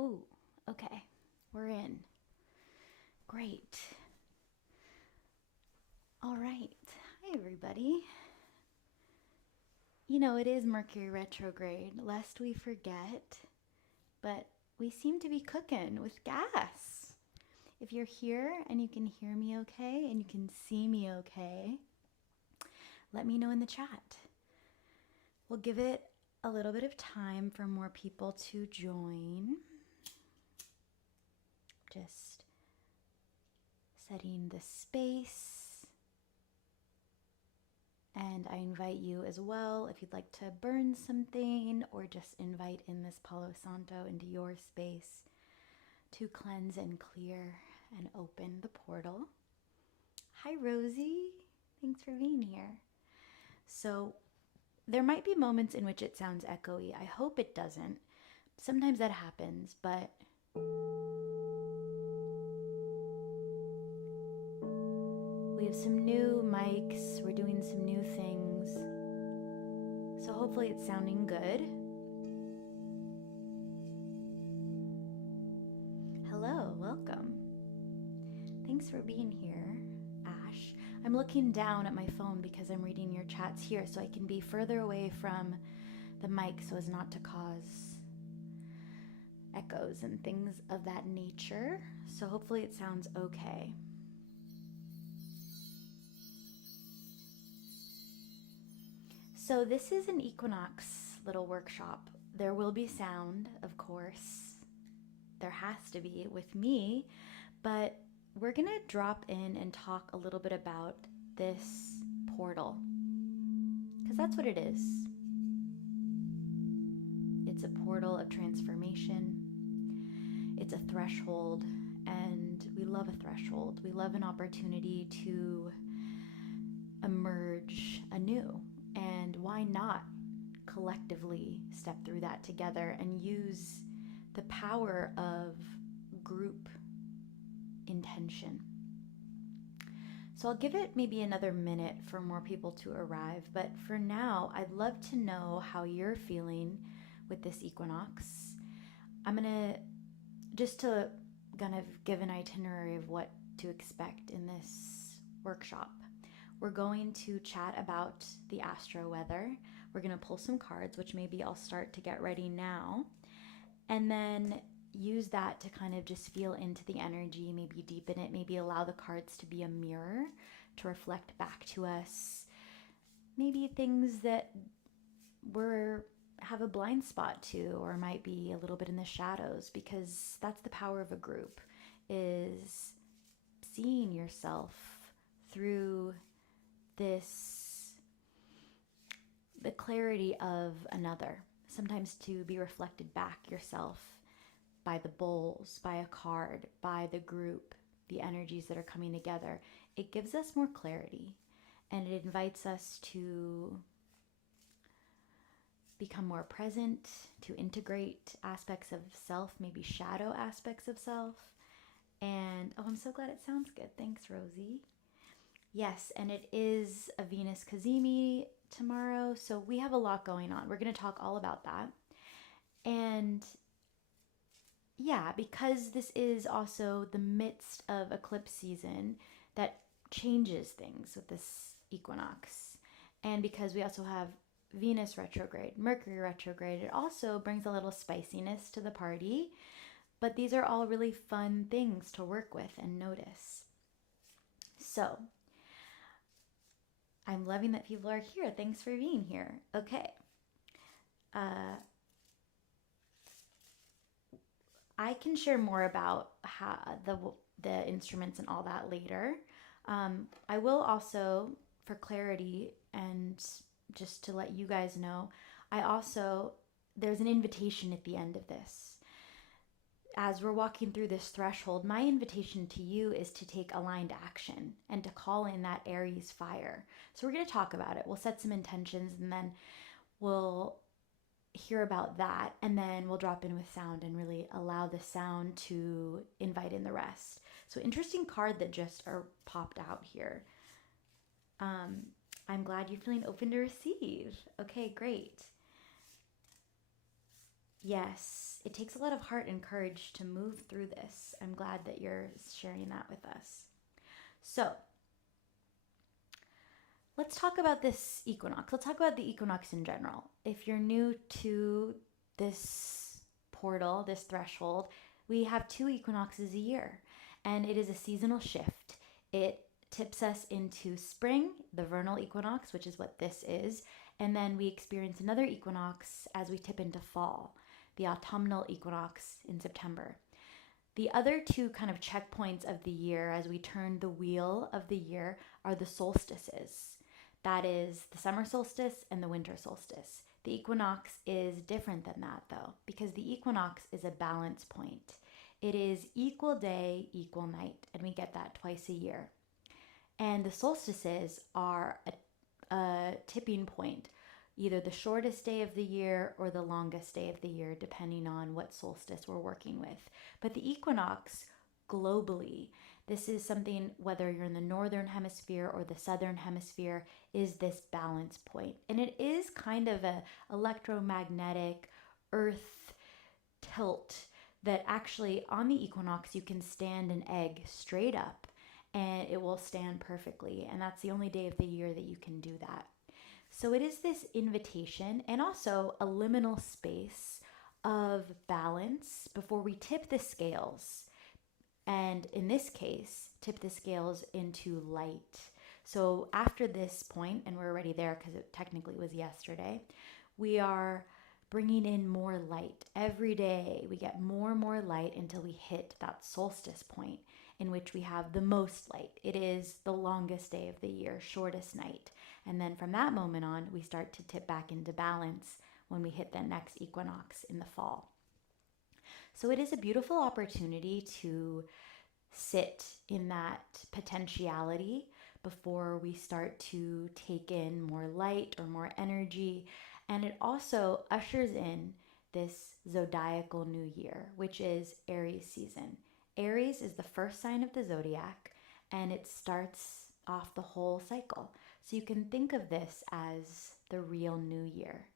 Ooh, okay. We're in. Great. All right. Hi, everybody. You know, it is Mercury retrograde, lest we forget, but we seem to be cooking with gas. If you're here and you can hear me okay and you can see me okay, let me know in the chat. We'll give it a little bit of time for more people to join. Just setting the space. And I invite you as well, if you'd like to burn something or just invite in this Palo Santo into your space to cleanse and clear and open the portal. Hi, Rosie. Thanks for being here. So there might be moments in which it sounds echoey. I hope it doesn't. Sometimes that happens, but we have some new mics. We're doing some new things. So hopefully it's sounding good. Hello, welcome. Thanks for being here, Ash. I'm looking down at my phone because I'm reading your chats here, so I can be further away from the mic so as not to cause echoes and things of that nature. So hopefully it sounds okay. So this is an Equinox little workshop. There will be sound, of course. There has to be with me, but we're gonna drop in and talk a little bit about this portal, because that's what it is. It's a portal of transformation. It's a threshold, and we love a threshold. We love an opportunity to emerge anew. And why not collectively step through that together and use the power of group intention? So I'll give it maybe another minute for more people to arrive, but for now, I'd love to know how you're feeling with this equinox. I'm gonna, just to kind of give an itinerary of what to expect in this workshop. We're going to chat about the astro weather. We're going to pull some cards, which maybe I'll start to get ready now. And then use that to kind of just feel into the energy, maybe deepen it, maybe allow the cards to be a mirror to reflect back to us. Maybe things that have a blind spot to, or might be a little bit in the shadows, because that's the power of a group, is seeing yourself through the clarity of another, sometimes to be reflected back yourself by the bowls, by a card, by the group, the energies that are coming together. It gives us more clarity, and it invites us to become more present, to integrate aspects of self, maybe shadow aspects of self. And oh, I'm so glad it sounds good. Thanks, Rosie. Yes, and it is a Venus Cazimi tomorrow, so we have a lot going on. We're going to talk all about that. And yeah, because this is also the midst of eclipse season, that changes things with this equinox. And because we also have Venus retrograde, Mercury retrograde, it also brings a little spiciness to the party. But these are all really fun things to work with and notice. So I'm loving that people are here. Thanks for being here. Okay. I can share more about how the instruments and all that later. I will also, for clarity and just to let you guys know, there's an invitation at the end of this. As we're walking through this threshold, my invitation to you is to take aligned action and to call in that Aries fire. So we're going to talk about it. We'll set some intentions, and then we'll hear about that, and then we'll drop in with sound and really allow the sound to invite in the rest. So interesting card that just popped out here. I'm glad you're feeling open to receive. Okay, great. Yes. it takes a lot of heart and courage to move through this. I'm glad that you're sharing that with us. So let's talk about this equinox. Let's talk about the equinox in general. If you're new to this portal, this threshold, we have 2 equinoxes a year, and it is a seasonal shift. It tips us into spring, the vernal equinox, which is what this is, and then we experience another equinox as we tip into fall, the autumnal equinox in September. The other 2 kind of checkpoints of the year as we turn the wheel of the year are the solstices. That is the summer solstice and the winter solstice. The equinox is different than that though, because the equinox is a balance point. It is equal day, equal night, and we get that twice a year. And the solstices are a tipping point, either the shortest day of the year or the longest day of the year, depending on what solstice we're working with. But the equinox, globally, this is something, whether you're in the northern hemisphere or the southern hemisphere, is this balance point. And it is kind of a electromagnetic earth tilt that actually on the equinox you can stand an egg straight up and it will stand perfectly. And that's the only day of the year that you can do that. So it is this invitation and also a liminal space of balance before we tip the scales. And in this case, tip the scales into light. So after this point, and we're already there because it technically was yesterday, we are bringing in more light. Every day we get more and more light until we hit that solstice point in which we have the most light. It is the longest day of the year, shortest night. And then from that moment on, we start to tip back into balance when we hit the next equinox in the fall. So it is a beautiful opportunity to sit in that potentiality before we start to take in more light or more energy. And it also ushers in this zodiacal new year, which is Aries season. Aries is the first sign of the zodiac, and it starts off the whole cycle. So you can think of this as the real new year.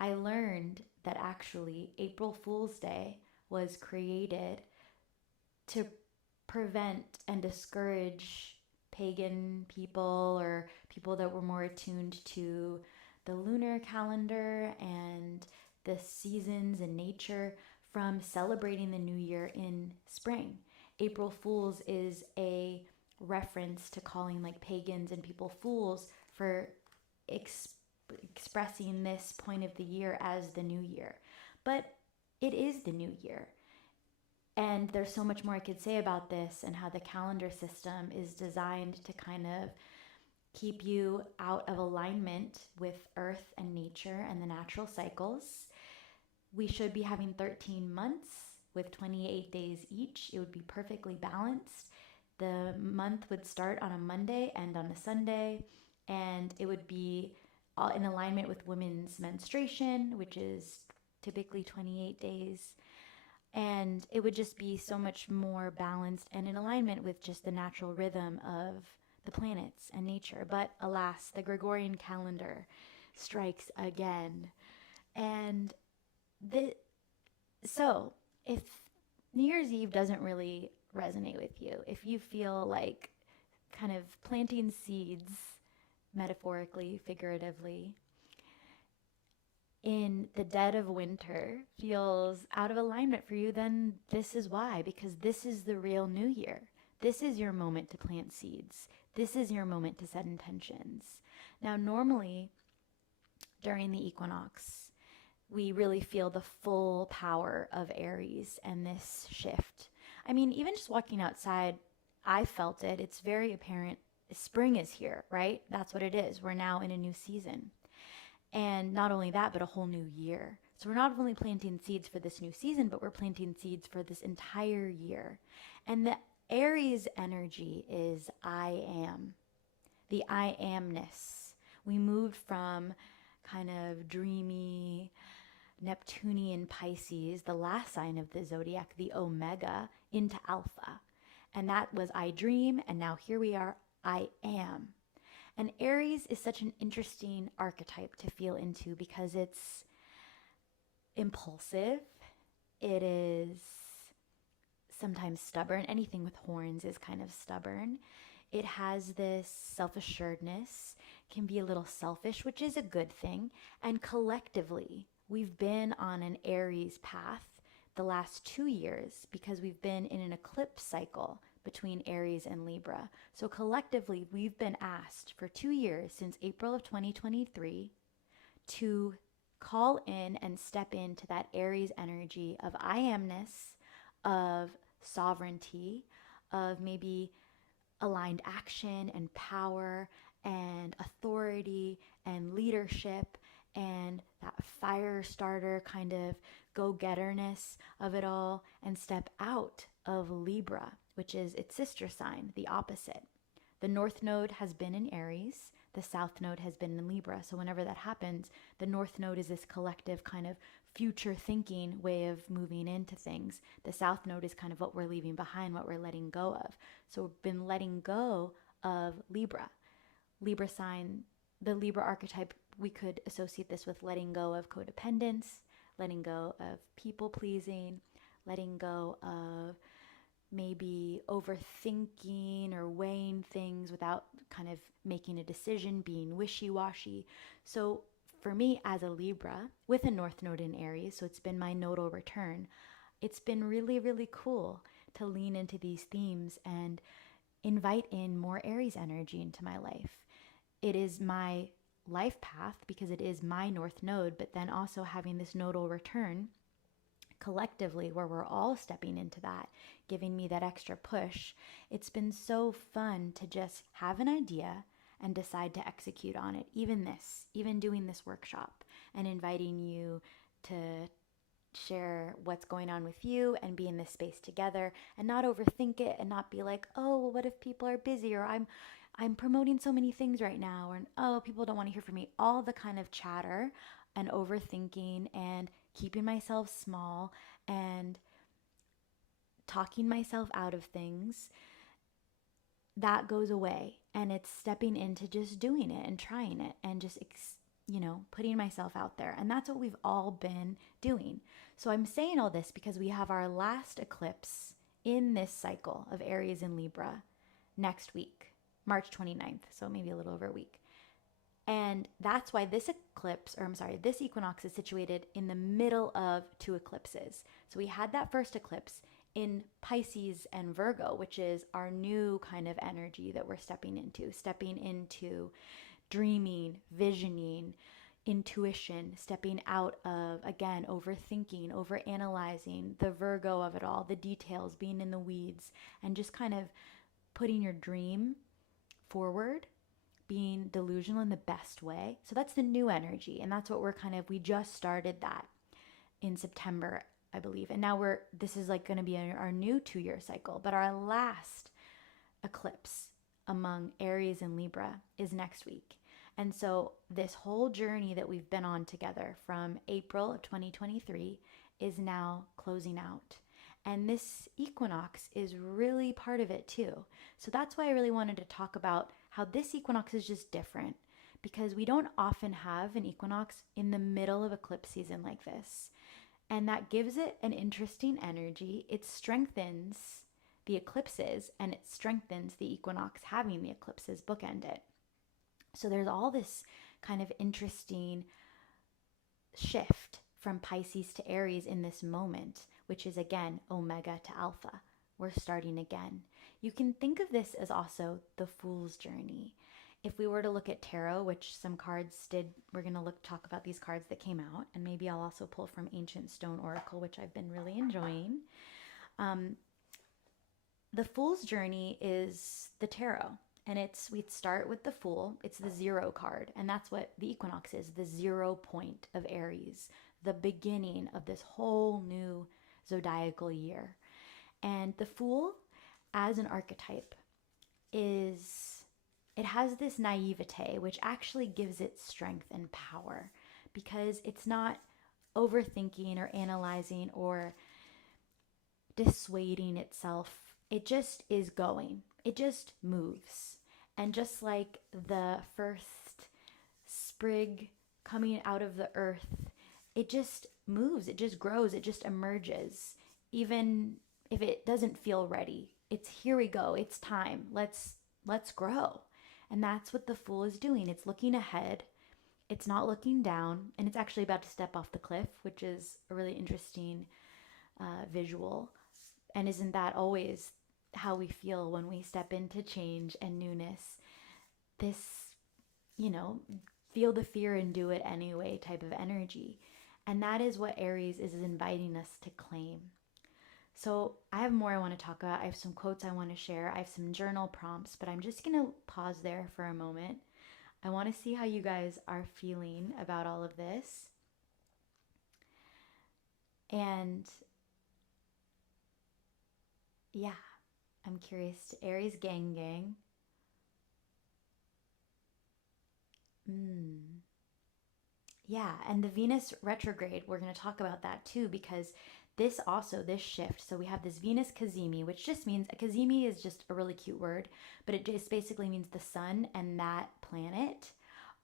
I learned that actually April Fool's Day was created to prevent and discourage pagan people or people that were more attuned to the lunar calendar and the seasons and nature from celebrating the new year in spring. April Fools is a reference to calling like pagans and people fools for expressing this point of the year as the new year. But it is the new year. And there's so much more I could say about this and how the calendar system is designed to kind of keep you out of alignment with Earth and nature and the natural cycles. We should be having 13 months with 28 days each. It would be perfectly balanced. The month would start on a Monday, end on a Sunday, and it would be in alignment with women's menstruation, which is typically 28 days. And it would just be so much more balanced and in alignment with just the natural rhythm of the planets and nature. But alas, the Gregorian calendar strikes again. And so if New Year's Eve doesn't really resonate with you, if you feel like kind of planting seeds, metaphorically, figuratively, in the dead of winter feels out of alignment for you, then this is why, because this is the real new year. This is your moment to plant seeds. This is your moment to set intentions. Now, normally during the equinox, we really feel the full power of Aries and this shift. I mean, even just walking outside, I felt it. It's very apparent. Spring is here, right? That's what it is. We're now in a new season. And not only that, but a whole new year. So we're not only planting seeds for this new season, but we're planting seeds for this entire year. And the Aries energy is I am, the I amness. We moved from kind of dreamy Neptunian Pisces, the last sign of the zodiac, the Omega, into Alpha. And that was I dream, and now here we are, I am. And Aries is such an interesting archetype to feel into because it's impulsive, It is sometimes stubborn. Anything with horns is kind of stubborn. It has this self-assuredness, can be a little selfish, which is a good thing. And collectively, we've been on an Aries path the last 2 years because we've been in an eclipse cycle between Aries and Libra. So collectively, we've been asked for 2 years since April of 2023 to call in and step into that Aries energy of I amness, of sovereignty, of maybe aligned action and power and authority and leadership and that fire starter kind of go-getterness of it all, and step out of Libra, which is its sister sign, the opposite. The North Node has been in Aries, the South Node has been in Libra. So whenever that happens, the North Node is this collective kind of future thinking way of moving into things. The South Node is kind of what we're leaving behind, what we're letting go of. So we've been letting go of Libra. Libra sign, the Libra archetype, we could associate this with letting go of codependence, letting go of people pleasing, letting go of maybe overthinking or weighing things without kind of making a decision, being wishy-washy. So for me as a Libra with a North Node in Aries, so it's been my nodal return, it's been really, really cool to lean into these themes and invite in more Aries energy into my life. It is my life path because it is my North Node, but then also having this nodal return collectively where we're all stepping into that, giving me that extra push. It's been so fun to just have an idea and decide to execute on it. Even doing this workshop and inviting you to share what's going on with you and be in this space together and not overthink it and not be like, oh, well, what if people are busy, or I'm promoting so many things right now, or oh, people don't want to hear from me. All the kind of chatter and overthinking and keeping myself small and talking myself out of things, that goes away. And it's stepping into just doing it and trying it and just, putting myself out there. And that's what we've all been doing. So I'm saying all this because we have our last eclipse in this cycle of Aries and Libra next week, March 29th. So maybe a little over a week. And that's why this equinox is situated in the middle of two eclipses. So we had that first eclipse in Pisces and Virgo, which is our new kind of energy that we're stepping into dreaming, visioning, intuition, stepping out of, again, overthinking, overanalyzing, the Virgo of it all, the details, being in the weeds, and just kind of putting your dream forward, being delusional in the best way. So that's the new energy. And that's what we just started that in September, I believe. And now this is like going to be our new 2-year cycle. But our last eclipse among Aries and Libra is next week. And so this whole journey that we've been on together from April of 2023 is now closing out. And this equinox is really part of it too. So that's why I really wanted to talk about how this equinox is just different, because we don't often have an equinox in the middle of eclipse season like this. And that gives it an interesting energy. It strengthens the eclipses and it strengthens the equinox having the eclipses bookend it. So there's all this kind of interesting shift from Pisces to Aries in this moment, which is again Omega to Alpha. We're starting again. You can think of this as also the Fool's Journey. If we were to look at tarot, which some cards did, we're going to talk about these cards that came out, and maybe I'll also pull from Ancient Stone Oracle, which I've been really enjoying. The Fool's Journey is the tarot, and we start with the Fool. It's the 0 card, and that's what the equinox is, the 0 point of Aries, the beginning of this whole new zodiacal year. And the Fool, as an archetype, it has this naivete, which actually gives it strength and power, because it's not overthinking or analyzing or dissuading itself. It just is going. It just moves. And just like the first sprig coming out of the earth, it just moves, it just grows, it just emerges. Even if it doesn't feel ready, it's here we go, it's time. Let's grow. And that's what the Fool is doing. It's looking ahead. It's not looking down, and it's actually about to step off the cliff, which is a really interesting visual. And isn't that always how we feel when we step into change and newness? This, you know, feel the fear and do it anyway type of energy. And that is what Aries is inviting us to claim. So I have more I want to talk about. I have some quotes I want to share. I have some journal prompts, but I'm just going to pause there for a moment. I want to see how you guys are feeling about all of this. And yeah, I'm curious. Aries gang. Yeah, and the Venus retrograde, we're going to talk about that too, because this shift, so we have this Venus cazimi, which just means, a cazimi is just a really cute word, but it just basically means the sun and that planet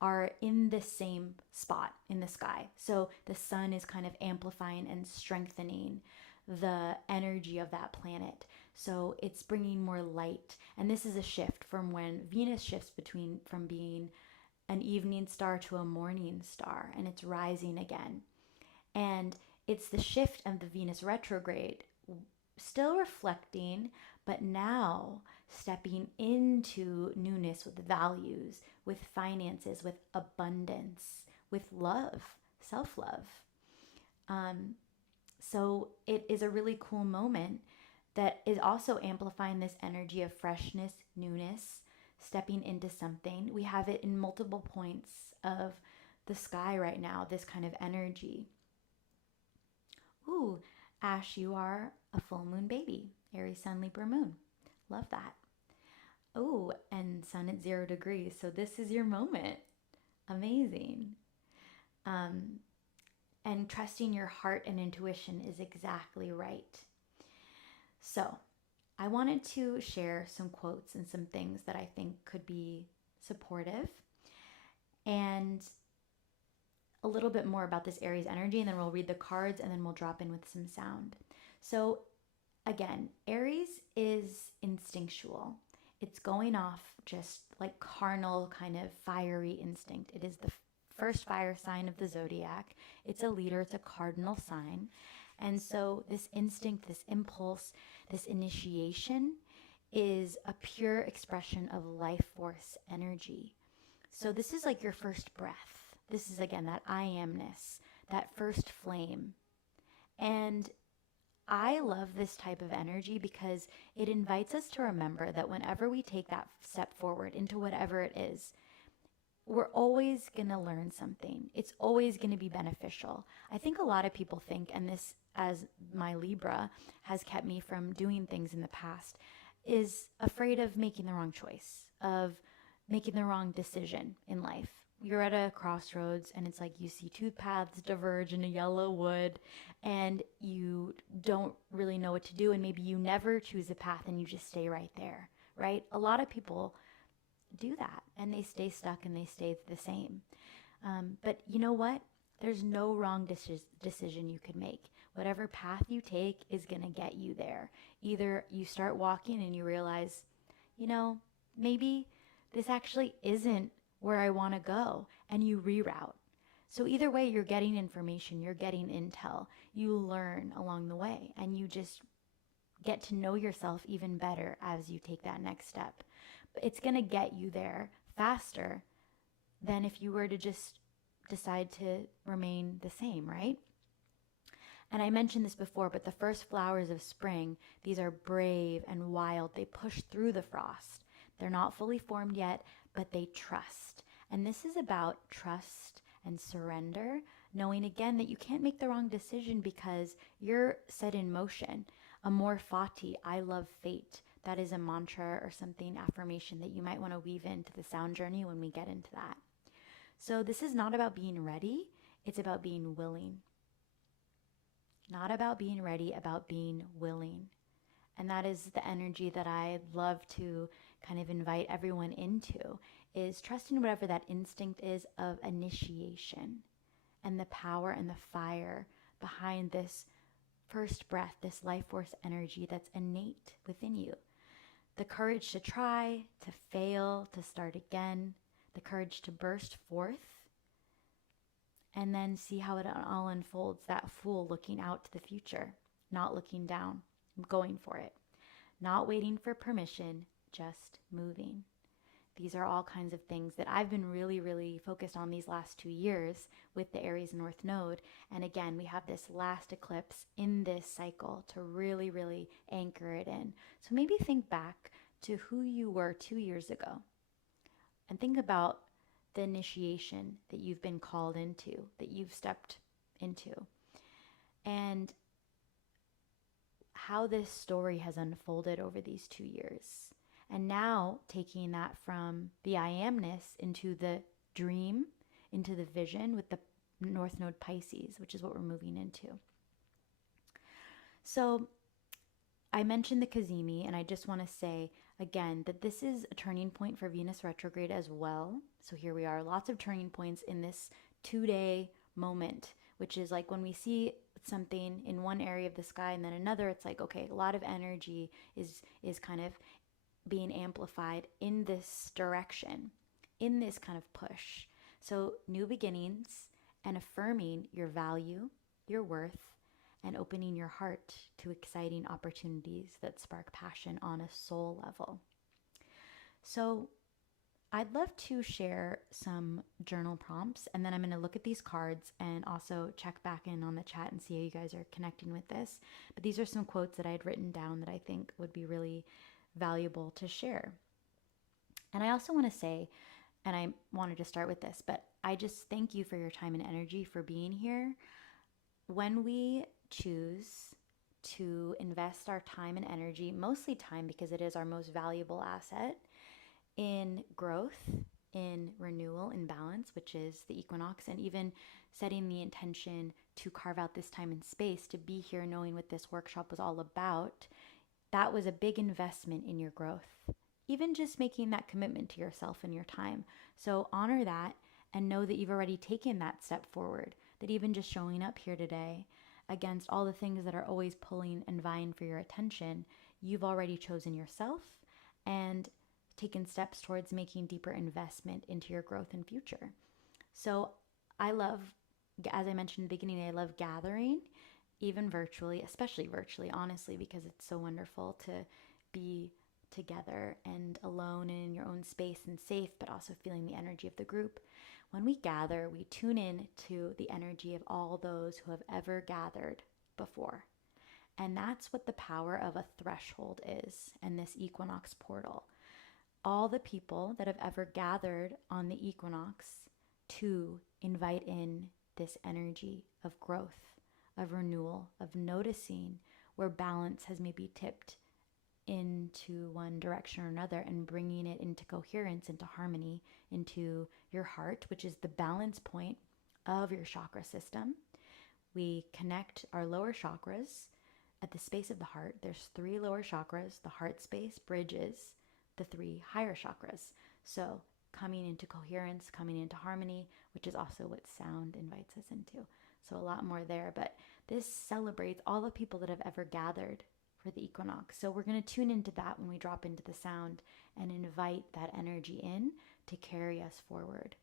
are in the same spot in the sky. So the sun is kind of amplifying and strengthening the energy of that planet. So it's bringing more light. And this is a shift from when Venus shifts from being an evening star to a morning star, and it's rising again. And it's the shift of the Venus retrograde, still reflecting, but now stepping into newness with values, with finances, with abundance, with love, self love. So it is a really cool moment that is also amplifying this energy of freshness, newness, stepping into something. We have it in multiple points of the sky right now, this kind of energy. Ooh, Ash, you are a full moon baby. Aries, Sun, Libra, Moon. Love that. Oh, and Sun at 0 degrees. So this is your moment. Amazing. And trusting your heart and intuition is exactly right. So I wanted to share some quotes and some things that I think could be supportive, and a little bit more about this Aries energy, and then we'll read the cards, and then we'll drop in with some sound. So again, Aries is instinctual. It's going off just like carnal, kind of fiery instinct. It is the first fire sign of the zodiac. It's a leader, it's a cardinal sign. And so this instinct, this impulse, this initiation is a pure expression of life force energy. So this is like your first breath. This is again that I amness, that first flame. And I love this type of energy because it invites us to remember that whenever we take that step forward into whatever it is, we're always going to learn something. It's always going to be beneficial. I think a lot of people think, and this, as my Libra has kept me from doing things in the past, is afraid of making the wrong choice, of making the wrong decision in life. You're at a crossroads and it's like you see two paths diverge in a yellow wood and you don't really know what to do, and maybe you never choose a path and you just stay right there, right? A lot of people do that and they stay stuck and they stay the same. But you know what? There's no wrong decision you could make. Whatever path you take is going to get you there. Either you start walking and you realize, maybe this actually isn't where I want to go, and you reroute. So either way, you're getting information, you're getting intel, you learn along the way, and you just get to know yourself even better as you take that next step. But it's going to get you there faster than if you were to just decide to remain the same, right? And I mentioned this before, but the first flowers of spring, these are brave and wild. They push through the frost. They're not fully formed yet, but they trust. And this is about trust and surrender, knowing again that you can't make the wrong decision because you're set in motion. Amor fati, I love fate. That is a mantra or something, affirmation that you might want to weave into the sound journey when we get into that. So this is not about being ready, it's about being willing. Not about being ready, about being willing. And that is the energy that I love to kind of invite everyone into, is trusting whatever that instinct is of initiation and the power and the fire behind this first breath, this life force energy that's innate within you. The courage to try, to fail, to start again, the courage to burst forth, and then see how it all unfolds. That fool looking out to the future, not looking down, going for it, not waiting for permission, just moving. These are all kinds of things that I've been really, really focused on these last 2 years with the Aries North Node. And again, we have this last eclipse in this cycle to really, really anchor it in. So maybe think back to who you were 2 years ago and think about the initiation that you've been called into, that you've stepped into, and how this story has unfolded over these 2 years. And now taking that from the I amness into the dream, into the vision with the North Node Pisces, which is what we're moving into. So I mentioned the Cazimi, and I just want to say again that this is a turning point for Venus retrograde as well. So here we are, lots of turning points in this 2-day moment, which is like when we see something in one area of the sky and then another, it's like, okay, a lot of energy is kind of being amplified in this direction, in this kind of push. So new beginnings and affirming your value, your worth, and opening your heart to exciting opportunities that spark passion on a soul level. So I'd love to share some journal prompts, and then I'm going to look at these cards and also check back in on the chat and see how you guys are connecting with this. But these are some quotes that I had written down that I think would be really valuable to share. And I also want to say, and I wanted to start with this, but I just thank you for your time and energy for being here. When we choose to invest our time and energy, mostly time because it is our most valuable asset, in growth, in renewal, in balance, which is the equinox, and even setting the intention to carve out this time and space to be here knowing what this workshop was all about, that was a big investment in your growth. Even just making that commitment to yourself and your time. So honor that and know that you've already taken that step forward, that even just showing up here today against all the things that are always pulling and vying for your attention, you've already chosen yourself and taken steps towards making deeper investment into your growth and future. So I love, as I mentioned in the beginning, I love gathering, even virtually, especially virtually, honestly, because it's so wonderful to be together and alone and in your own space and safe, but also feeling the energy of the group. When we gather, we tune in to the energy of all those who have ever gathered before. And that's what the power of a threshold is, and this equinox portal. All the people that have ever gathered on the equinox to invite in this energy of growth, of renewal, of noticing where balance has maybe tipped into one direction or another, and bringing it into coherence, into harmony, into your heart, which is the balance point of your chakra system. We connect our lower chakras at the space of the heart. There's 3 lower chakras. The heart space bridges the 3 higher chakras. So coming into coherence, coming into harmony, which is also what sound invites us into. So a lot more there, but this celebrates all the people that have ever gathered for the equinox. So we're going to tune into that when we drop into the sound and invite that energy in to carry us forward.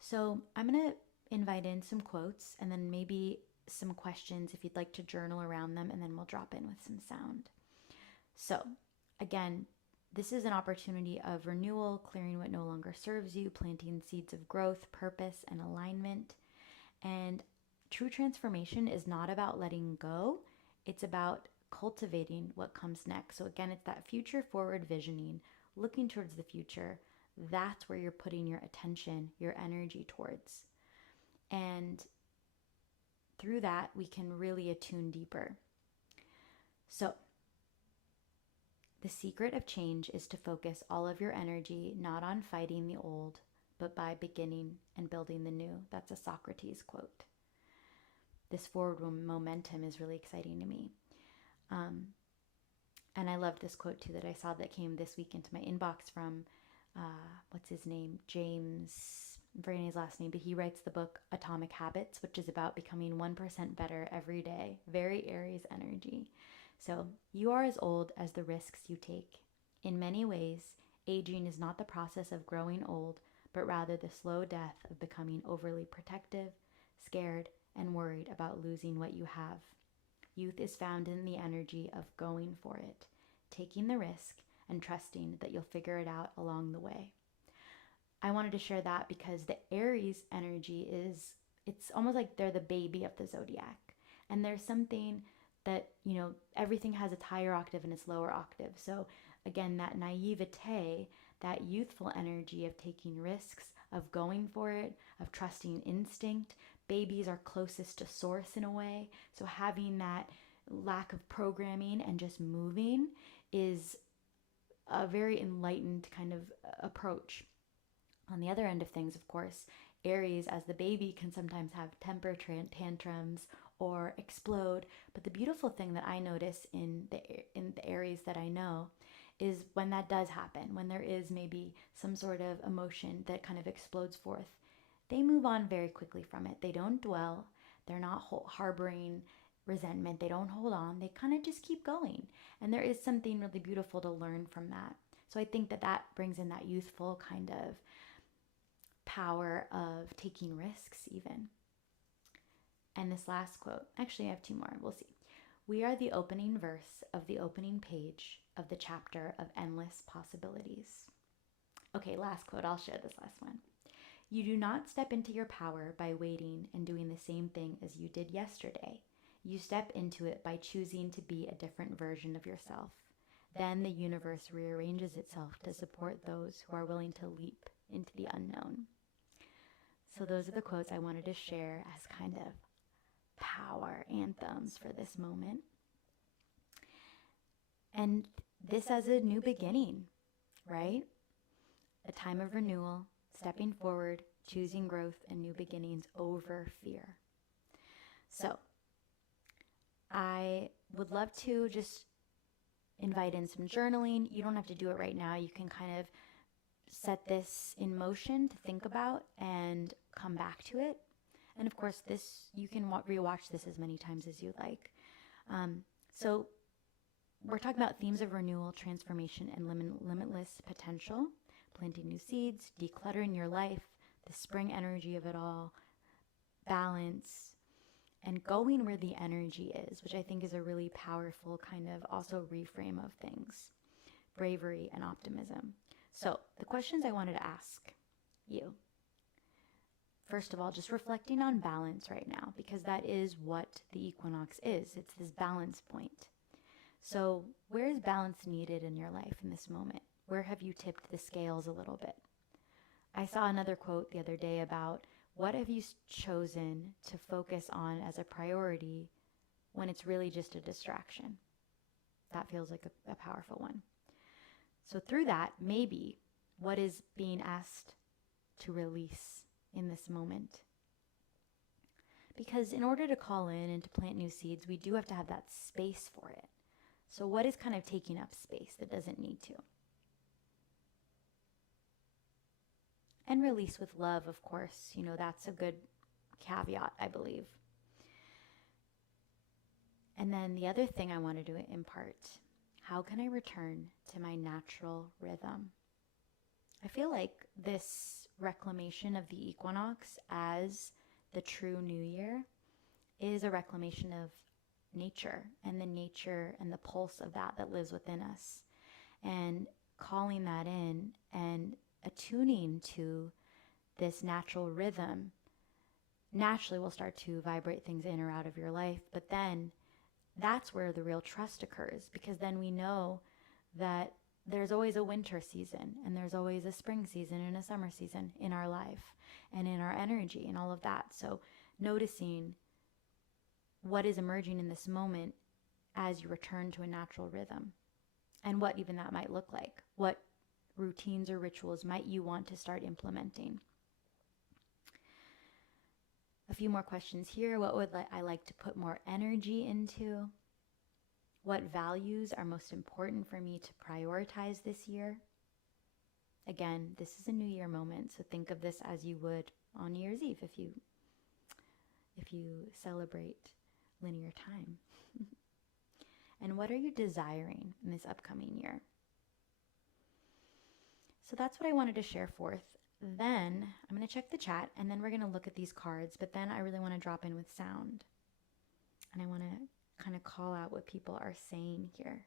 So I'm going to invite in some quotes and then maybe some questions if you'd like to journal around them, and then we'll drop in with some sound. So again, this is an opportunity of renewal, clearing what no longer serves you, planting seeds of growth, purpose, and alignment. And true transformation is not about letting go. It's about cultivating what comes next. So again, it's that future forward visioning, looking towards the future. That's where you're putting your attention, your energy towards. And through that, we can really attune deeper. So the secret of change is to focus all of your energy not on fighting the old, but by beginning and building the new. That's a Socrates quote. This forward momentum is really exciting to me. And I love this quote too that I saw that came this week into my inbox from, what's his name? James, forgetting his last name, but he writes the book Atomic Habits, which is about becoming 1% better every day. Very Aries energy. So you are as old as the risks you take. In many ways, aging is not the process of growing old, but rather the slow death of becoming overly protective, scared, and worried about losing what you have. Youth is found in the energy of going for it, taking the risk, and trusting that you'll figure it out along the way. I wanted to share that because the Aries energy it's almost like they're the baby of the zodiac. And there's something that, everything has its higher octave and its lower octave. So again, that naivete, that youthful energy of taking risks, of going for it, of trusting instinct. Babies are closest to source in a way. So having that lack of programming and just moving is a very enlightened kind of approach. On the other end of things, of course, Aries as the baby can sometimes have temper tantrums or explode. But the beautiful thing that I notice in the Aries that I know is when that does happen, when there is maybe some sort of emotion that kind of explodes forth, they move on very quickly from it. They don't dwell. They're not harboring resentment. They don't hold on. They kind of just keep going. And there is something really beautiful to learn from that. So I think that brings in that youthful kind of power of taking risks even. And this last quote, actually I have two more, we'll see. We are the opening verse of the opening page of the chapter of endless possibilities. Okay, last quote, I'll share this last one. You do not step into your power by waiting and doing the same thing as you did yesterday. You step into it by choosing to be a different version of yourself. Then the universe rearranges itself to support those who are willing to leap into the unknown. So those are the quotes I wanted to share as kind of power anthems for this moment. And this as a new beginning, right? A time of renewal, stepping forward, choosing growth and new beginnings over fear. So I would love to just invite in some journaling. You don't have to do it right now. You can kind of set this in motion to think about and come back to it. And of course, you can rewatch this as many times as you like. So we're talking about themes of renewal, transformation, and limitless potential, planting new seeds, decluttering your life, the spring energy of it all, balance, and going where the energy is, which I think is a really powerful kind of also reframe of things, bravery and optimism. So the questions I wanted to ask you. First of all, just reflecting on balance right now, because that is what the equinox is. It's this balance point. So where is balance needed in your life in this moment? Where have you tipped the scales a little bit? I saw another quote the other day about what have you chosen to focus on as a priority when it's really just a distraction? That feels like a powerful one. So through that, maybe what is being asked to release in this moment? Because in order to call in and to plant new seeds, we do have to have that space for it. So what is kind of taking up space that doesn't need to? And release with love, of course. That's a good caveat, I believe. And then the other thing I wanted to impart, how can I return to my natural rhythm? I feel like this reclamation of the equinox as the true new year is a reclamation of nature and the nature and the pulse of that lives within us, and calling that in and attuning to this natural rhythm naturally will start to vibrate things in or out of your life. But then that's where the real trust occurs, because then we know that there's always a winter season and there's always a spring season and a summer season in our life and in our energy and all of that. So noticing what is emerging in this moment as you return to a natural rhythm, and what even that might look like. What routines or rituals might you want to start implementing? A few more questions here. What would I like to put more energy into? What values are most important for me to prioritize this year? Again, this is a New Year moment, so think of this as you would on New Year's Eve if you celebrate linear time. And what are you desiring in this upcoming year? So that's what I wanted to share forth. Then I'm going to check the chat, and then we're going to look at these cards, but then I really want to drop in with sound. And I want to kind of call out what people are saying here.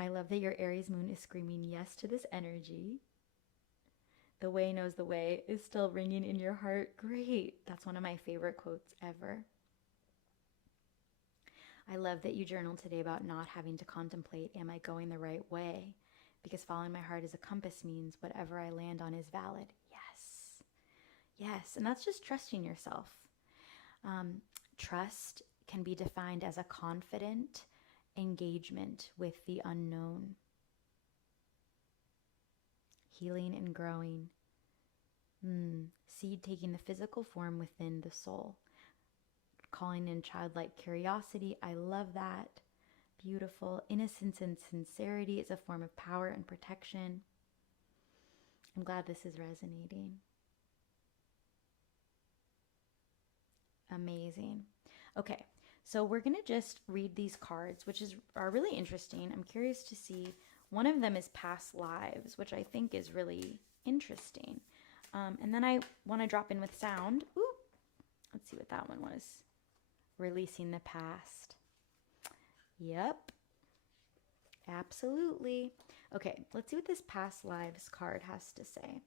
I love that your Aries moon is screaming yes to this energy. The way knows the way is still ringing in your heart. Great. That's one of my favorite quotes ever. I love that you journaled today about not having to contemplate, am I going the right way? Because following my heart as a compass means whatever I land on is valid. Yes. Yes. And that's just trusting yourself. Trust can be defined as a confident engagement with the unknown. Healing and growing. Seed taking the physical form within the soul. Calling in childlike curiosity. I love that. Beautiful. Innocence and sincerity is a form of power and protection. I'm glad this is resonating. Amazing. Okay, so we're going to just read these cards, which are really interesting. I'm curious to see. One of them is past lives, which I think is really interesting. And then I want to drop in with sound. Ooh, let's see what that one was. Releasing the past. Yep. Absolutely. Okay, let's see what this past lives card has to say.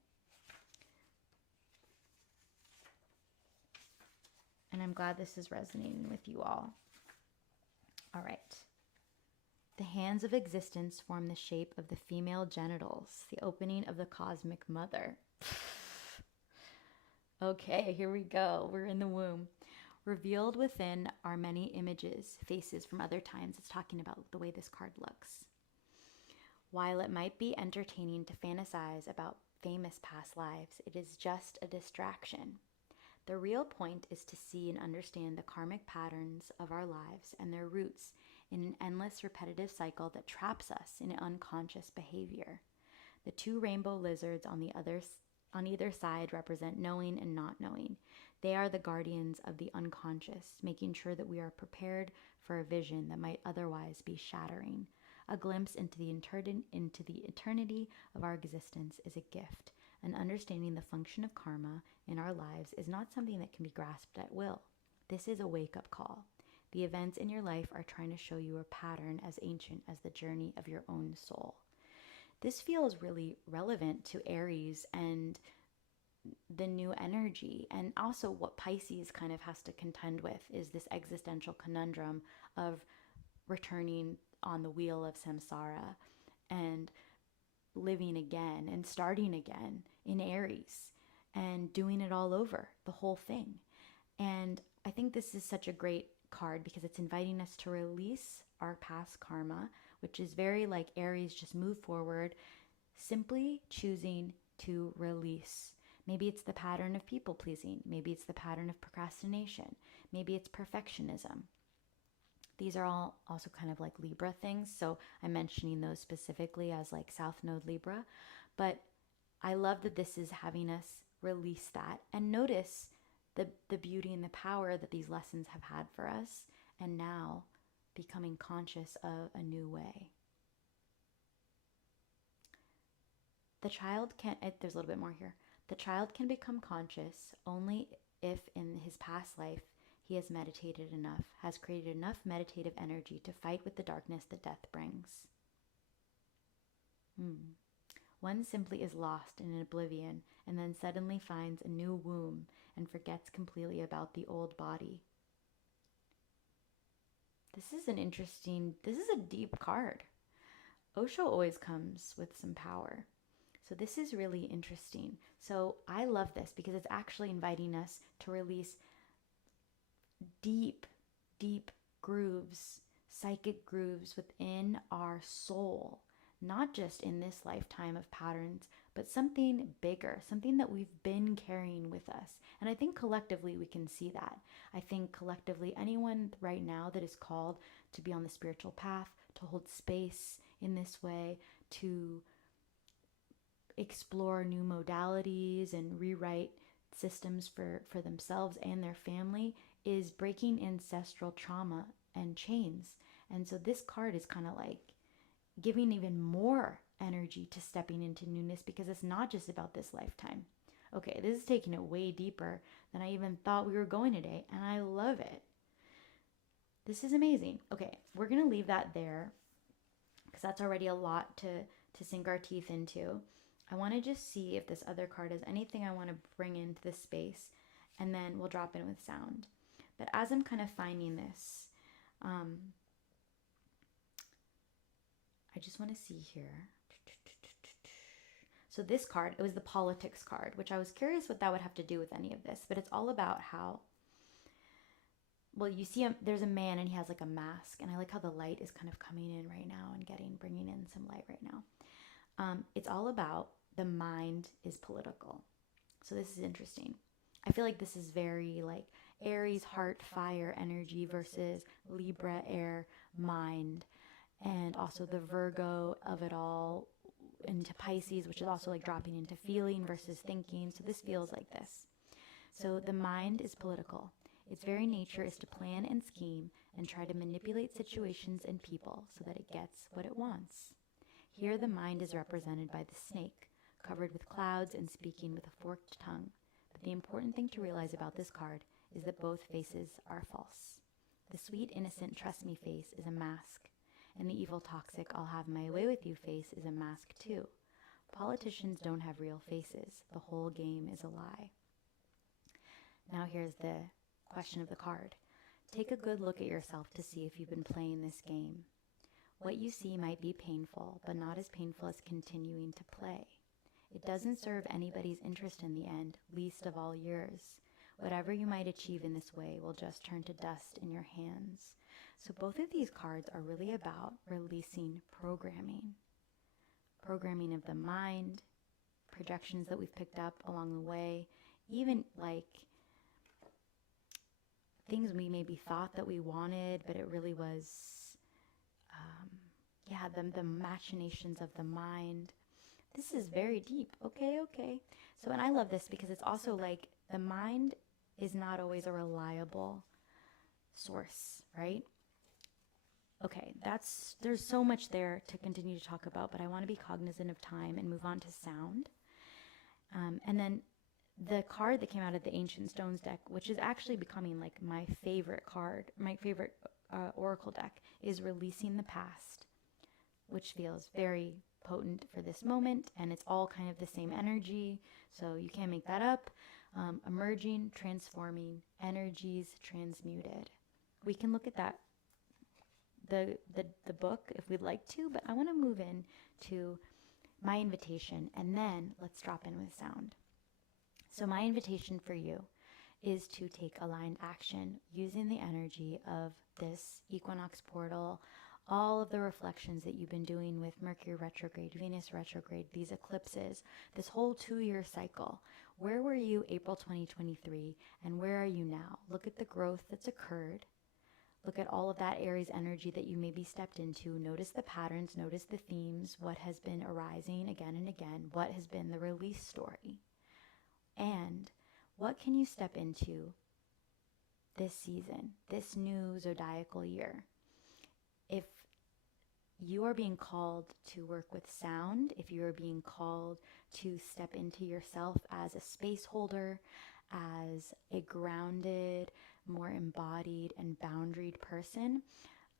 And I'm glad this is resonating with you all. All right. The hands of existence form the shape of the female genitals, the opening of the cosmic mother. Okay, here we go. We're in the womb. Revealed within are many images, faces from other times. It's talking about the way this card looks. While it might be entertaining to fantasize about famous past lives, it is just a distraction. The real point is to see and understand the karmic patterns of our lives and their roots in an endless repetitive cycle that traps us in unconscious behavior. The two rainbow lizards on either side represent knowing and not knowing. They are the guardians of the unconscious, making sure that we are prepared for a vision that might otherwise be shattering. A glimpse into the eternity of our existence is a gift, and understanding the function of karma in our lives is not something that can be grasped at will. This is a wake-up call. The events in your life are trying to show you a pattern as ancient as the journey of your own soul. This feels really relevant to Aries and the new energy, and also what Pisces kind of has to contend with is this existential conundrum of returning on the wheel of samsara and living again and starting again in Aries and doing it all over, the whole thing. And I think this is such a great card because it's inviting us to release our past karma, which is very like Aries, just move forward, simply choosing to release. Maybe it's the pattern of people pleasing. Maybe it's the pattern of procrastination. Maybe it's perfectionism. These are all also kind of like Libra things. So I'm mentioning those specifically as like South Node Libra. But I love that this is having us release that and notice the beauty and the power that these lessons have had for us. And now becoming conscious of a new way. There's a little bit more here. The child can become conscious only if in his past life he has meditated enough, has created enough meditative energy to fight with the darkness that death brings. One simply is lost in an oblivion and then suddenly finds a new womb and forgets completely about the old body. This is a deep card. Osho always comes with some power. So this is really interesting. So I love this because it's actually inviting us to release deep, deep grooves, psychic grooves within our soul, not just in this lifetime of patterns, but something bigger, something that we've been carrying with us. And I think collectively we can see that. I think collectively anyone right now that is called to be on the spiritual path, to hold space in this way, to explore new modalities and rewrite systems for themselves and their family is breaking ancestral trauma and chains. And so this card is kind of like giving even more energy to stepping into newness, because it's not just about this lifetime. Okay, this is taking it way deeper than I even thought we were going today, and I love it. This is amazing. Okay, we're going to leave that there because that's already a lot to sink our teeth into. I want to just see if this other card has anything I want to bring into this space, and then we'll drop in with sound. But as I'm kind of finding this, I just want to see here. So this card, it was the politics card, which I was curious what that would have to do with any of this, but it's all about how, well, you see there's a man and he has like a mask, and I like how the light is kind of coming in right now and bringing in some light right now. It's all about the mind is political. So this is interesting. I feel like this is very like Aries heart fire energy versus Libra air mind, and also the Virgo of it all into Pisces, which is also like dropping into feeling versus thinking. So this feels like this. So the mind is political. Its very nature is to plan and scheme and try to manipulate situations and people so that it gets what it wants. Here the mind is represented by the snake, covered with clouds and speaking with a forked tongue. But the important thing to realize about this card is that both faces are false. The sweet, innocent, trust me face is a mask, and the evil, toxic, I'll have my way with you face is a mask too. Politicians don't have real faces. The whole game is a lie. Now here's the question of the card. Take a good look at yourself to see if you've been playing this game. What you see might be painful, but not as painful as continuing to play. It doesn't serve anybody's interest in the end, least of all yours. Whatever you might achieve in this way will just turn to dust in your hands. So both of these cards are really about releasing programming. Programming of the mind, projections that we've picked up along the way, even like things we maybe thought that we wanted, but it really was, the machinations of the mind. This is very deep. Okay. So, and I love this because it's also like the mind is not always a reliable source, right? Okay, there's so much there to continue to talk about, but I want to be cognizant of time and move on to sound. And then the card that came out of the Ancient Stones deck, which is actually becoming like my favorite card, my favorite oracle deck, is Releasing the Past, which feels very potent for this moment, and it's all kind of the same energy, so you can't make that up. Emerging, transforming, energies transmuted. We can look at that, the book if we'd like to, but I want to move in to my invitation, and then let's drop in with sound. So my invitation for you is to take aligned action using the energy of this equinox portal, all of the reflections that you've been doing with Mercury retrograde, Venus retrograde, these eclipses, this whole 2-year cycle. Where were you April 2023, and where are you now? Look at the growth that's occurred. Look at all of that Aries energy that you maybe stepped into. Notice the patterns, notice the themes, what has been arising again and again, what has been the release story. And what can you step into this season, this new zodiacal year? If you are being called to work with sound, if you are being called to step into yourself as a space holder, as a grounded, more embodied and boundaried person,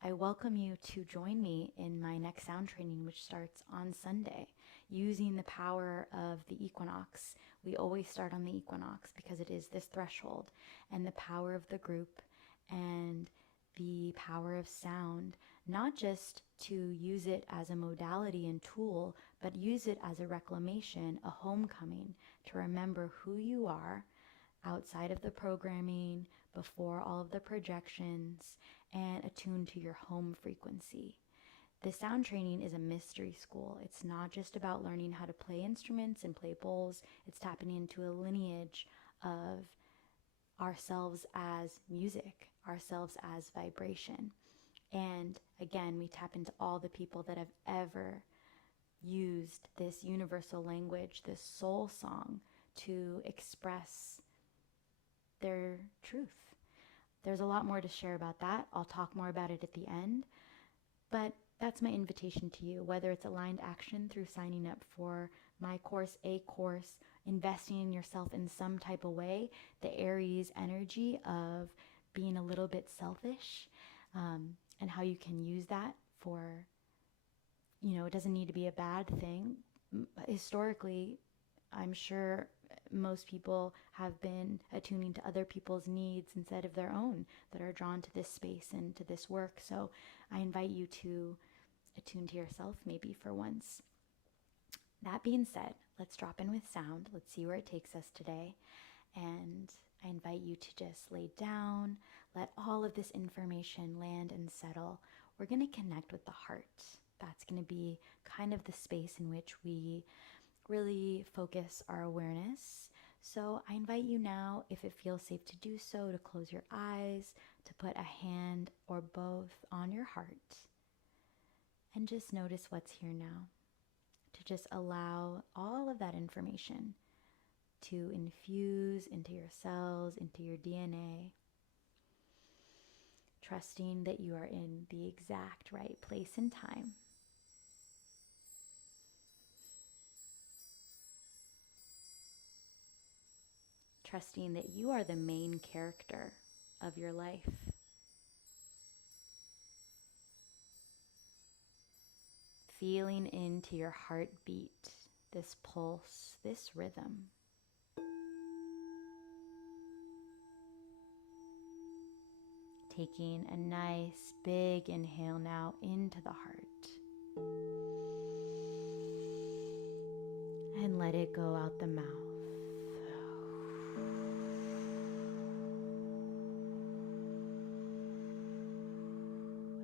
I welcome you to join me in my next sound training, which starts on Sunday, using the power of the equinox. We always start on the equinox because it is this threshold, and the power of the group and the power of sound, not just to use it as a modality and tool, but use it as a reclamation, a homecoming, to remember who you are outside of the programming, before all of the projections, and attune to your home frequency. The sound training is a mystery school. It's not just about learning how to play instruments and play bowls. It's tapping into a lineage of ourselves as music, ourselves as vibration. And again, we tap into all the people that have ever used this universal language, this soul song, to express their truth. There's a lot more to share about that. I'll talk more about it at the end. But that's my invitation to you, whether it's aligned action through signing up for my course, a course, investing in yourself in some type of way, the Aries energy of being a little bit selfish, and how you can use that for, it doesn't need to be a bad thing. Historically, I'm sure most people have been attuning to other people's needs instead of their own that are drawn to this space and to this work. So I invite you to attune to yourself maybe for once. That being said, let's drop in with sound. Let's see where it takes us today. And I invite you to just lay down, let all of this information land and settle. We're going to connect with the heart. That's going to be kind of the space in which we really focus our awareness. So I invite you now, if it feels safe to do so, to close your eyes, to put a hand or both on your heart, and just notice what's here now. To just allow all of that information to infuse into your cells, into your DNA, trusting that you are in the exact right place and time. Trusting that you are the main character of your life. Feeling into your heartbeat, this pulse, this rhythm. Taking a nice big inhale now into the heart. And let it go out the mouth.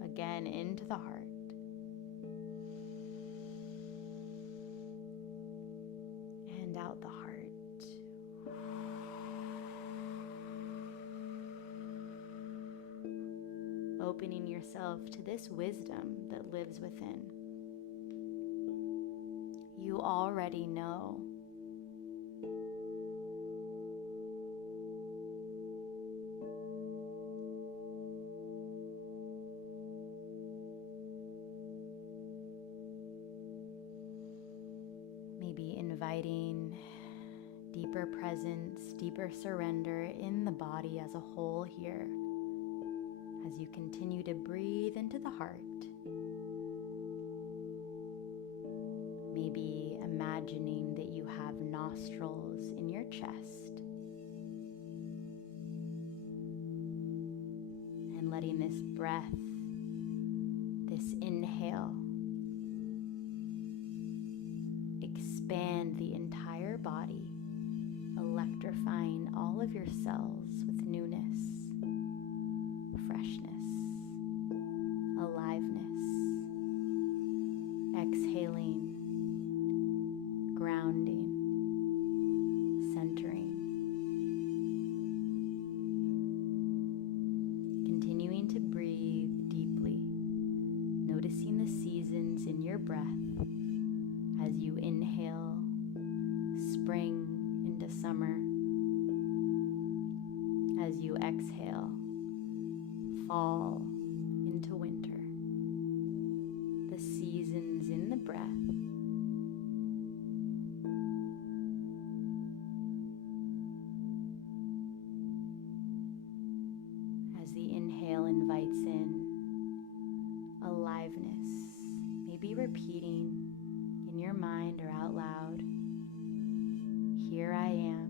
Again, into the heart. And out the heart. Opening yourself to this wisdom that lives within. You already know. Maybe inviting deeper presence, deeper surrender in the body as a whole here. As you continue to breathe into the heart, maybe imagining that you have nostrils in your chest, and letting this breath, this inhale, expand the entire body, electrifying all of your cells with newness, freshness, aliveness. Exhaling, grounding, centering. Continuing to breathe deeply, noticing the seasons in your breath as you inhale spring into summer, as you exhale fall into winter. The seasons in the breath. As the inhale invites in aliveness, maybe repeating in your mind or out loud, here I am.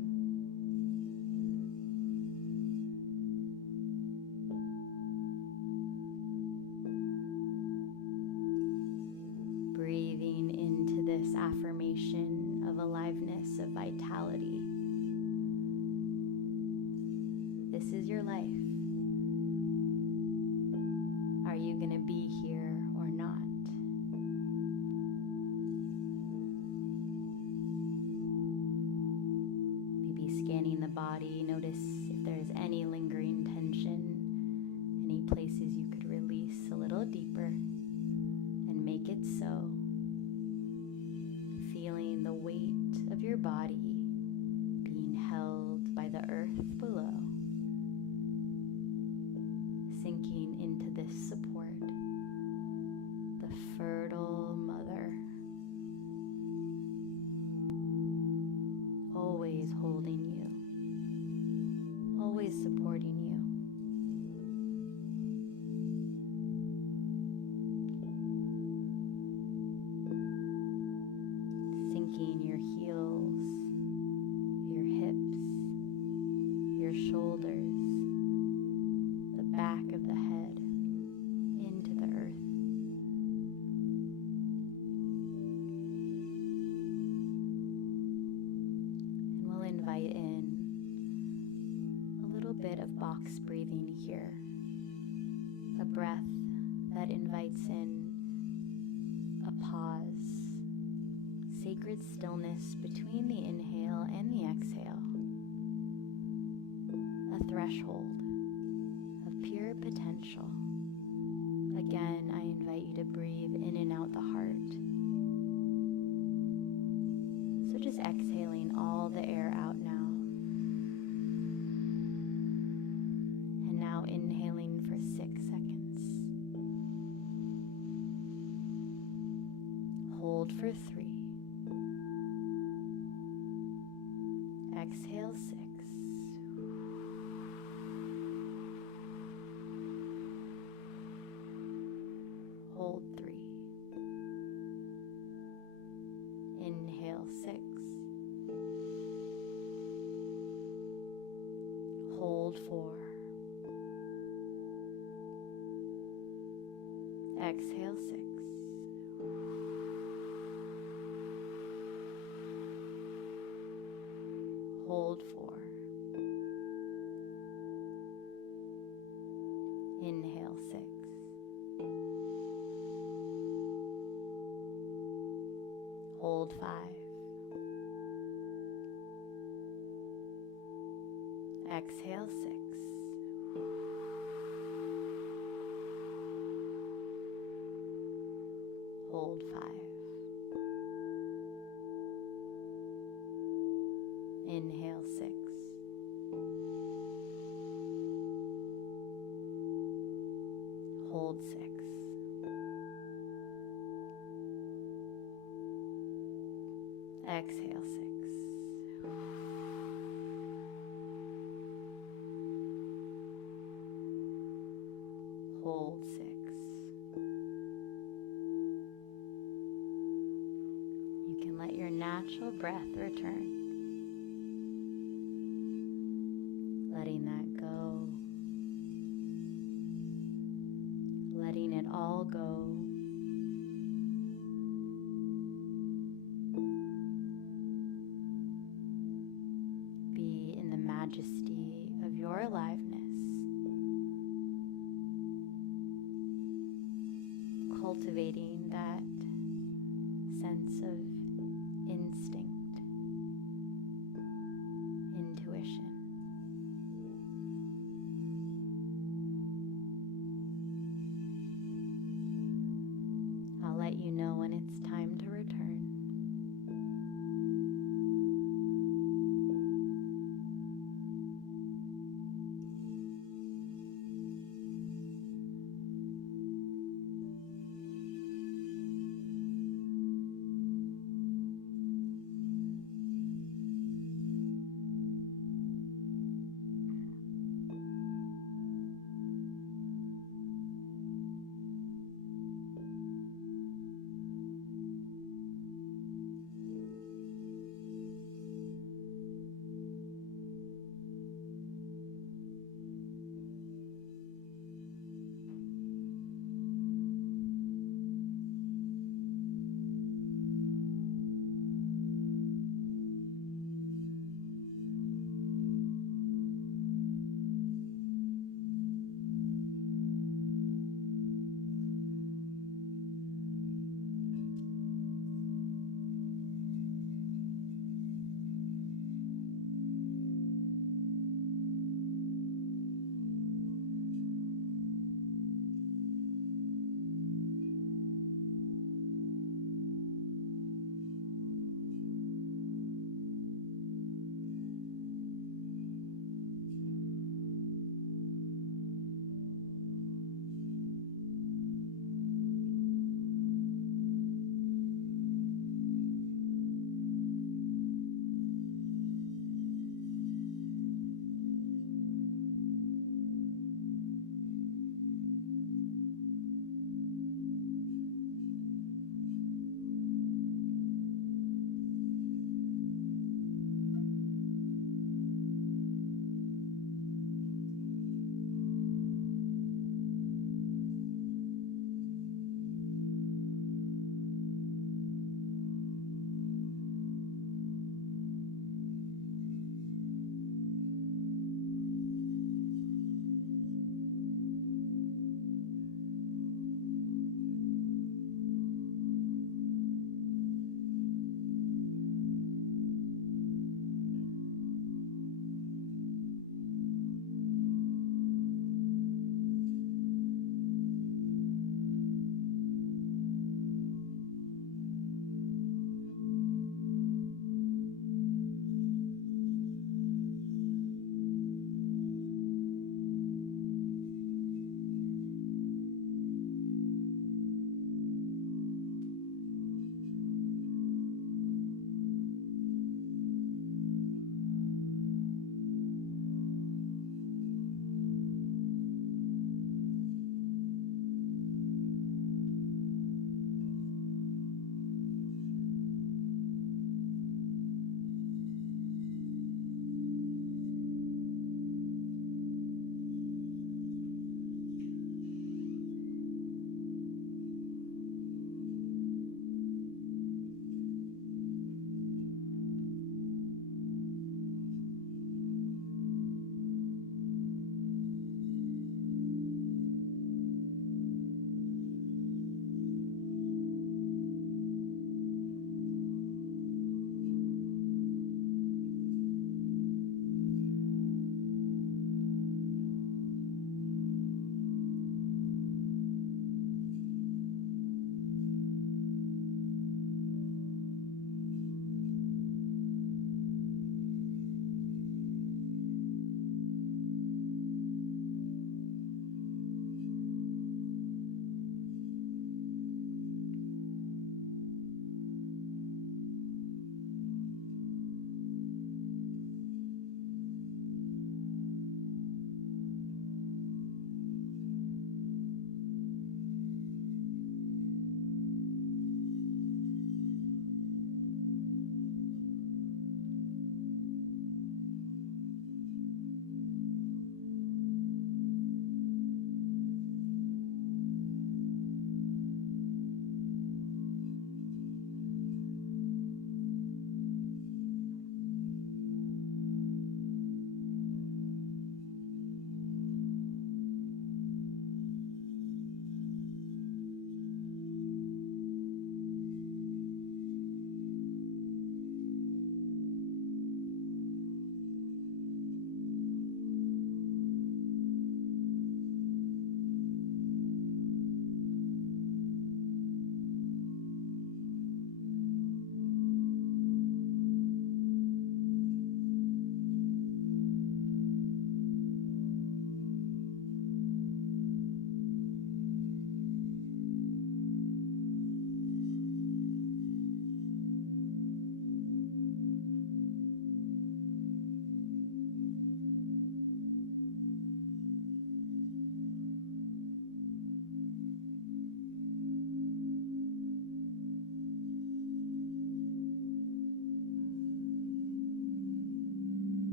Breathing into this affirmation of aliveness, of vitality. This is your life. Are you going to be here or not? Maybe scanning the body, notice if there's any lingering tension, any places you could release a little deeper. Make it so. breath that invites in a pause, sacred stillness between the inhale and the exhale, a threshold of pure potential. Again, I invite you to breathe in and out the heart. So just exhaling all the air out now. And now inhaling for 6 seconds. Hold for 3. Exhale 6. Hold 3. Inhale 6. Hold 4. Exhale 6. Hold 4. Inhale 6. Hold 5. Exhale 6. Hold 5. Inhale 6. Hold 6. Exhale 6. Hold 6. You can let your natural breath return. Letting that go. Letting it all go. Be in the majesty of your aliveness. Cultivating that sense of instinct, intuition. I'll let you know when it's time to return.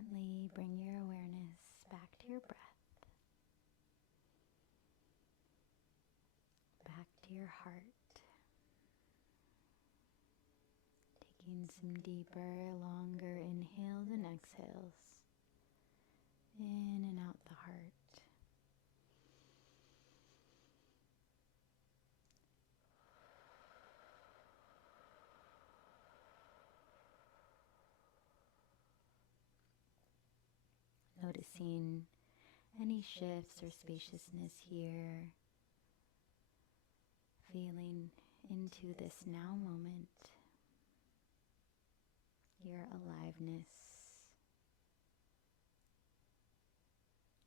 gently bring your awareness back to your breath, back to your heart. Taking some deeper, longer inhales and exhales, in and out the heart. Noticing any shifts or spaciousness here, feeling into this now moment, your aliveness,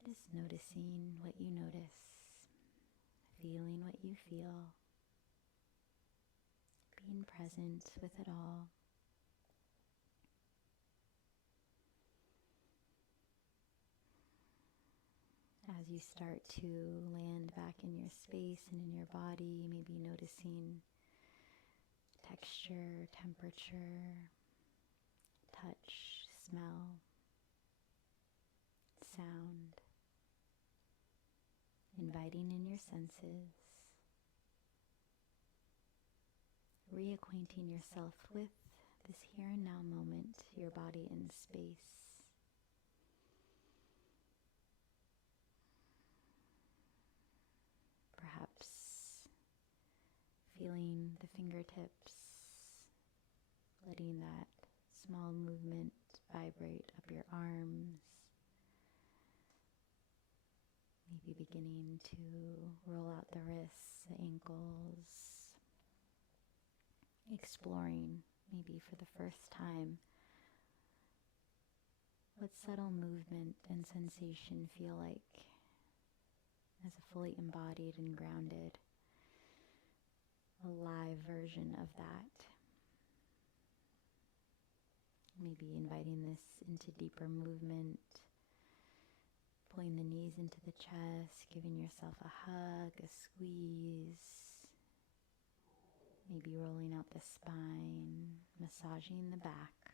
just noticing what you notice, feeling what you feel, being present with it all. As you start to land back in your space and in your body, maybe noticing texture, temperature, touch, smell, sound, inviting in your senses, reacquainting yourself with this here and now moment, your body in space. Perhaps feeling the fingertips, letting that small movement vibrate up your arms, maybe beginning to roll out the wrists, the ankles, exploring maybe for the first time what subtle movement and sensation feel like as a fully embodied and grounded, alive version of that. Maybe inviting this into deeper movement, pulling the knees into the chest, giving yourself a hug, a squeeze, maybe rolling out the spine, massaging the back,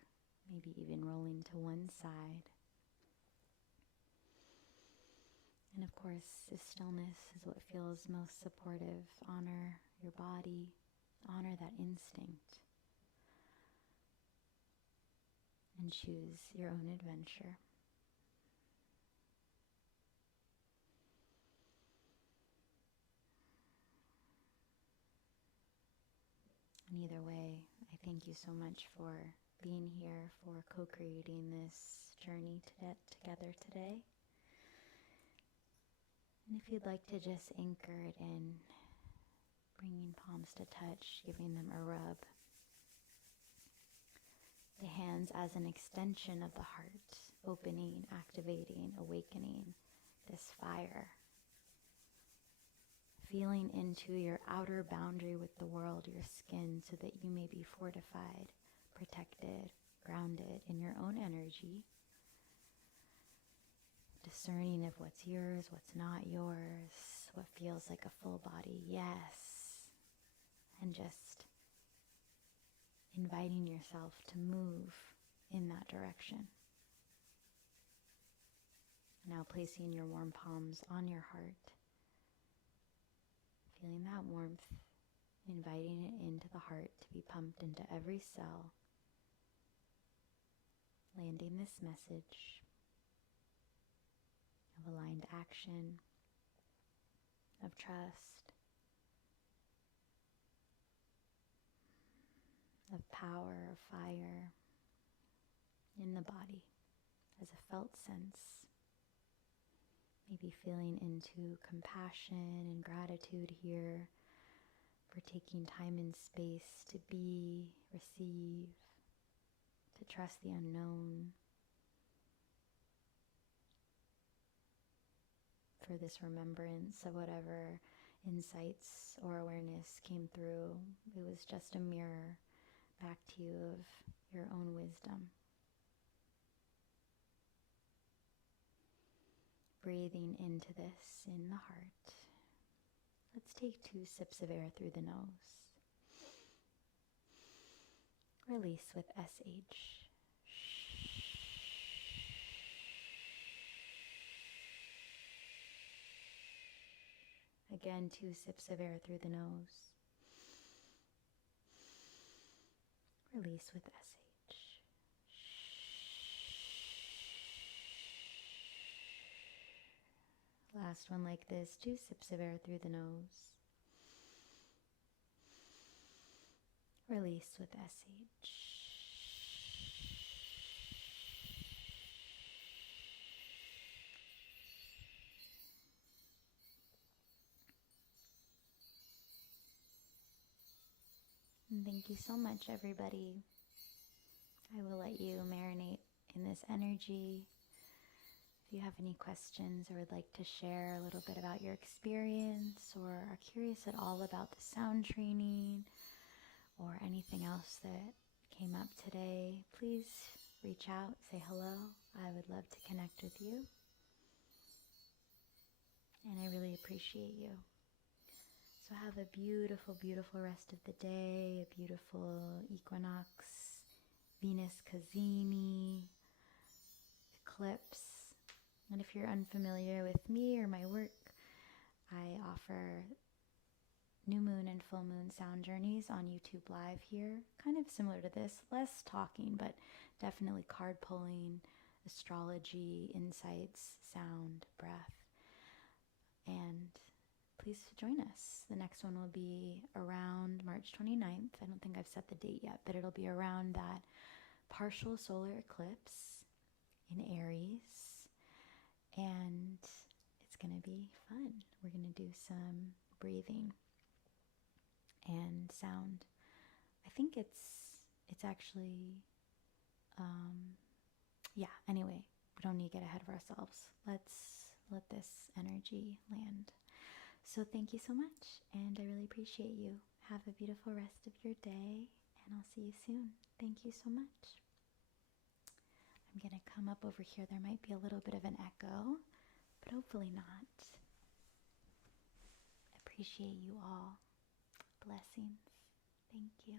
maybe even rolling to one side. And of course, this stillness is what feels most supportive. Honor your body, honor that instinct, and choose your own adventure. And either way, I thank you so much for being here, for co-creating this journey together today. And if you'd like to just anchor it in, bringing palms to touch, giving them a rub. The hands as an extension of the heart, opening, activating, awakening this fire. Feeling into your outer boundary with the world, your skin, so that you may be fortified, protected, grounded in your own energy. Discerning of what's yours, what's not yours, what feels like a full body yes, and just inviting yourself to move in that direction. Now placing your warm palms on your heart, feeling that warmth, inviting it into the heart to be pumped into every cell, landing this message of aligned action, of trust, of power, of fire in the body as a felt sense. Maybe feeling into compassion and gratitude here for taking time and space to be, receive, to trust the unknown, for this remembrance of whatever insights or awareness came through. It was just a mirror back to you of your own wisdom. Breathing into this in the heart. Let's take 2 sips of air through the nose. Release with SH. Again, 2 sips of air through the nose. Release with SH. Last one like this, 2 sips of air through the nose. Release with SH. And thank you so much, everybody. I will let you marinate in this energy. If you have any questions or would like to share a little bit about your experience or are curious at all about the sound training or anything else that came up today, please reach out, say hello. I would love to connect with you. And I really appreciate you. So have a beautiful, beautiful rest of the day, a beautiful equinox, Venus Cazimi, eclipse. And if you're unfamiliar with me or my work, I offer new moon and full moon sound journeys on YouTube Live here. Kind of similar to this, less talking, but definitely card pulling, astrology, insights, sound, breath. And please join us. The next one will be around March 29th. I don't think I've set the date yet, but it'll be around that partial solar eclipse in Aries. And it's going to be fun. We're going to do some breathing and sound. I think it's actually, yeah, anyway, we don't need to get ahead of ourselves. Let's let this energy land. So thank you so much, and I really appreciate you. Have a beautiful rest of your day, and I'll see you soon. Thank you so much. I'm going to come up over here. There might be a little bit of an echo, but hopefully not. Appreciate you all. Blessings. Thank you.